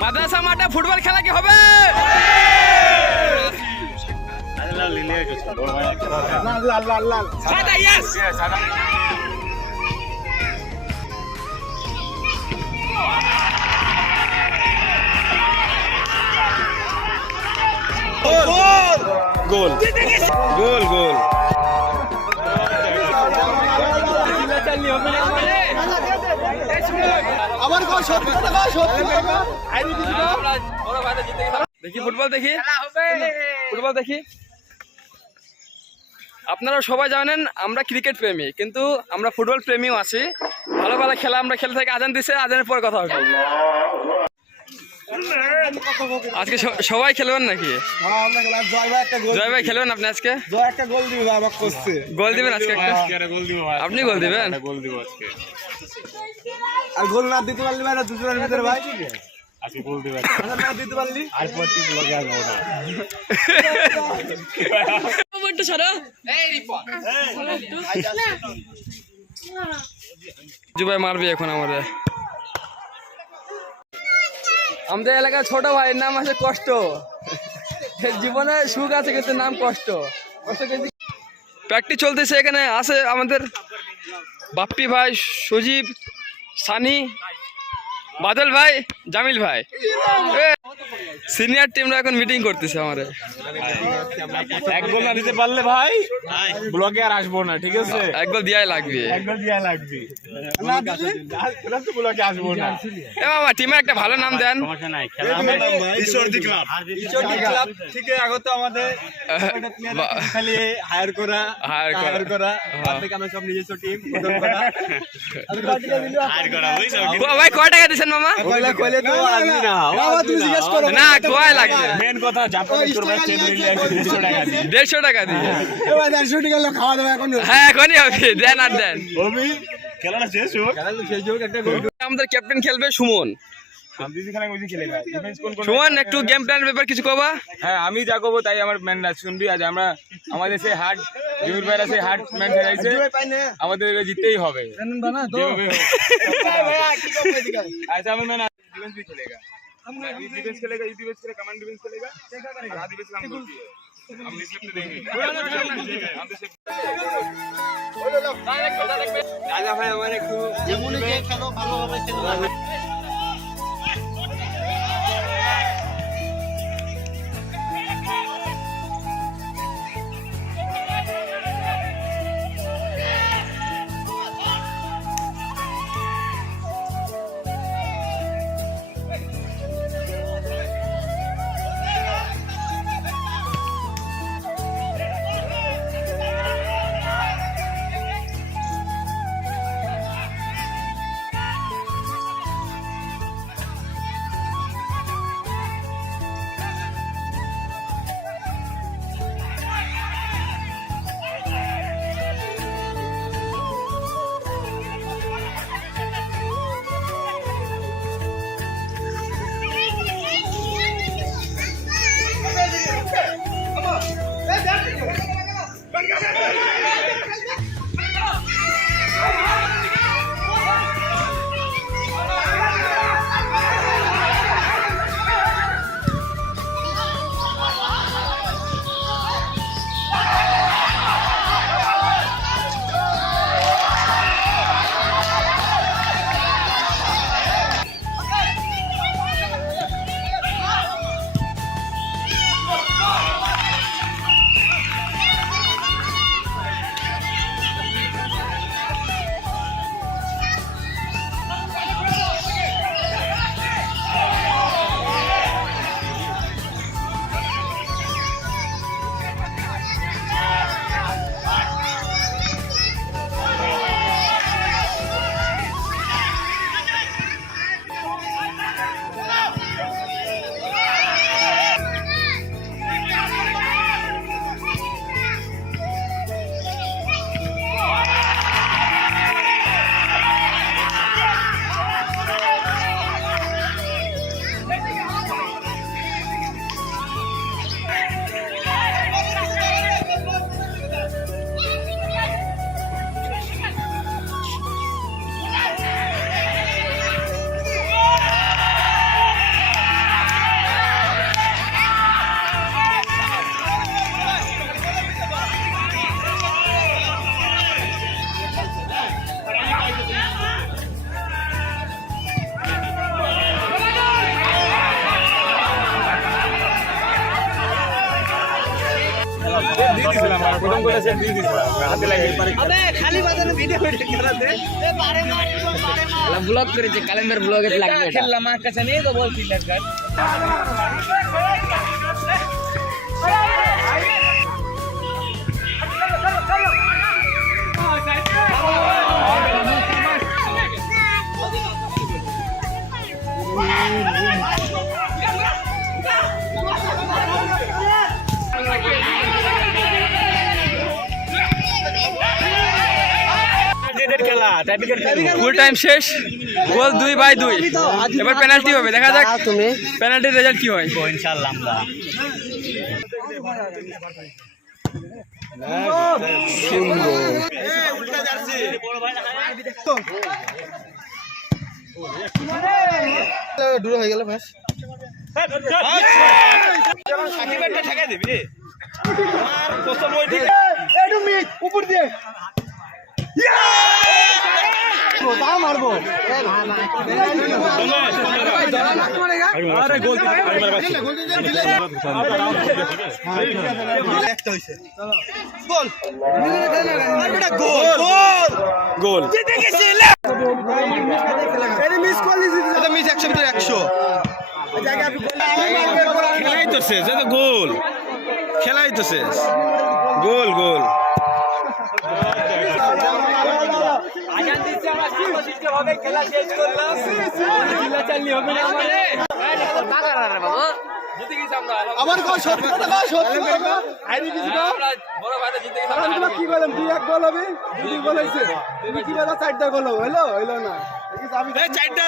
মাদ্রাসা মাঠে ফুটবল খেলা কি হবে? সাদা ইয়েস গোল গোল গোল। দেখি ফুটবল দেখি। ফুটবল দেখি। আপনারা সবাই জানেন, আমরা ক্রিকেট প্রেমী, কিন্তু আমরা ফুটবল প্রেমীও আছি। ভালো ভালো খেলা আমরা খেলে থাকি। আজান দিছে, আজানের পর কথা হবে। আজকে সবাই খেলবেন নাকি? জয় ভাই খেলবেন আপনি আজকে? গোল দিবেন আজকে একটা? গোল দিব ভাই আপনি গোল দিবেন? গোল আর গোল না দিতে পারলি ভাই দুজনের ভিতরে ভাই? আজকে গোল দিব দিতে পারলি? আর পর ব্লগে আসব না জুবাই মারবি এখন আমাদের। আমাদের এলাকার ছোট ভাইয়ের নাম আছে কষ্ট। জীবনে সুখ আছে, কিন্তু নাম কষ্ট। প্র্যাকটিস চলতেছে এখানে, আছে আমাদের বাপ্পি ভাই, সুজীব, সানি, বাদল ভাই, জামিল ভাই। সিনিয়র টিমরা এখন মিটিং করতেছে আমাদের এক গোল না দিতে পারলে ভাই ব্লগে আর আসব না ঠিক আছে? এক গোল দিয়াই লাগবে। এক গোল দিয়া লাগবে। না দিলে? তো ব্লগে আসব না। এ বাবা টিমে একটা ভালো নাম দেন। সমস্যা নাই খেলা হবে। ঈশ্বরদী ক্লাব। ক্লাব। থেকে আগত আমাদের খালি হায়ার করা হায়ার করা। থেকে আমরা সব নিজস্ব টিম গঠন করা। আর করা ভাই কয় টাকা দিচ্ছেন মামা? কইলে কইলে তো আসবি না বাবা তুমি করো না গোয়ায় লাগবে। মেন কথা চেন 150 টাকা 150 টাকা এবার 150 টাকা খাওয়া দাওয়া এখন হ্যাঁ এখনই হবে। দেন আর দেন। ওবি খেলাটা শেষ হোক। খেলাটা শেষ হোক একটা আমাদের ক্যাপ্টেন খেলবে সুমন। সুমন একটু গেম প্ল্যান ব্যাপার কিছু হ্যাঁ আমি যা তাই আমার ম্যানরা শুনবি আজ আমরা আমাদের সেই হার্ট ভাইরা সেই হার্ট ম্যান ফেরাইছে আমাদের জিততেই হবে। হোক। ভাইয়া কি করবে এদিকে ऐसा हमें मैंने डिफेंस भी खेलेगा ये डिफेंस खेलेगा ये डिफेंस खेलेगा कमांड डिफेंस खेलेगा और आधी डिफेंस हम बोलती है हम रिस्क देंगे ठीक है हम तो सिर्फ রাজা ভাই আমার একটু গোটা সেট দিয়ে দিছিলাম হাতে লাগে ব্লগ করেছে ক্যালেন্ডার ব্লগে লাগবে খেললাম আমার কাছে নেই তো বলছি লেখার খেলা ফুল টাইম শেষ গোল দুই বাই দুই এবার পেনাল্টি হবে দেখা যাক তুমি পেনাল্টির রেজাল্ট কি হয় ইনশাআল্লাহ দূর হয়ে গেল ব্যাস সাকিবেরটা ঠেকাই দিবি আমার প্রথম ওই দিকে একটু মিট উপর দিয়ে তা মারবো। আরে গোল একটা হইছে গোল আর গোল গোল। গোল। জিতে গেছি এটা মিস করলি এটা মিস 100 ভিতরে 100 খেলাই তো শেষ এটা গোল। খেলাই তো শেষ। গোল গোল। আবার গোল সত্যি কথা কও সত্যি কথা আইনি কিছু কও বড় ভাইটা জিতে আমি তোমাক কি বললাম? দুই এক গোল হবে? দুই গোল হইছে তুমি কি বলো চারটা গোল হবে? হলো? হইল না। এই যে আমি চারটা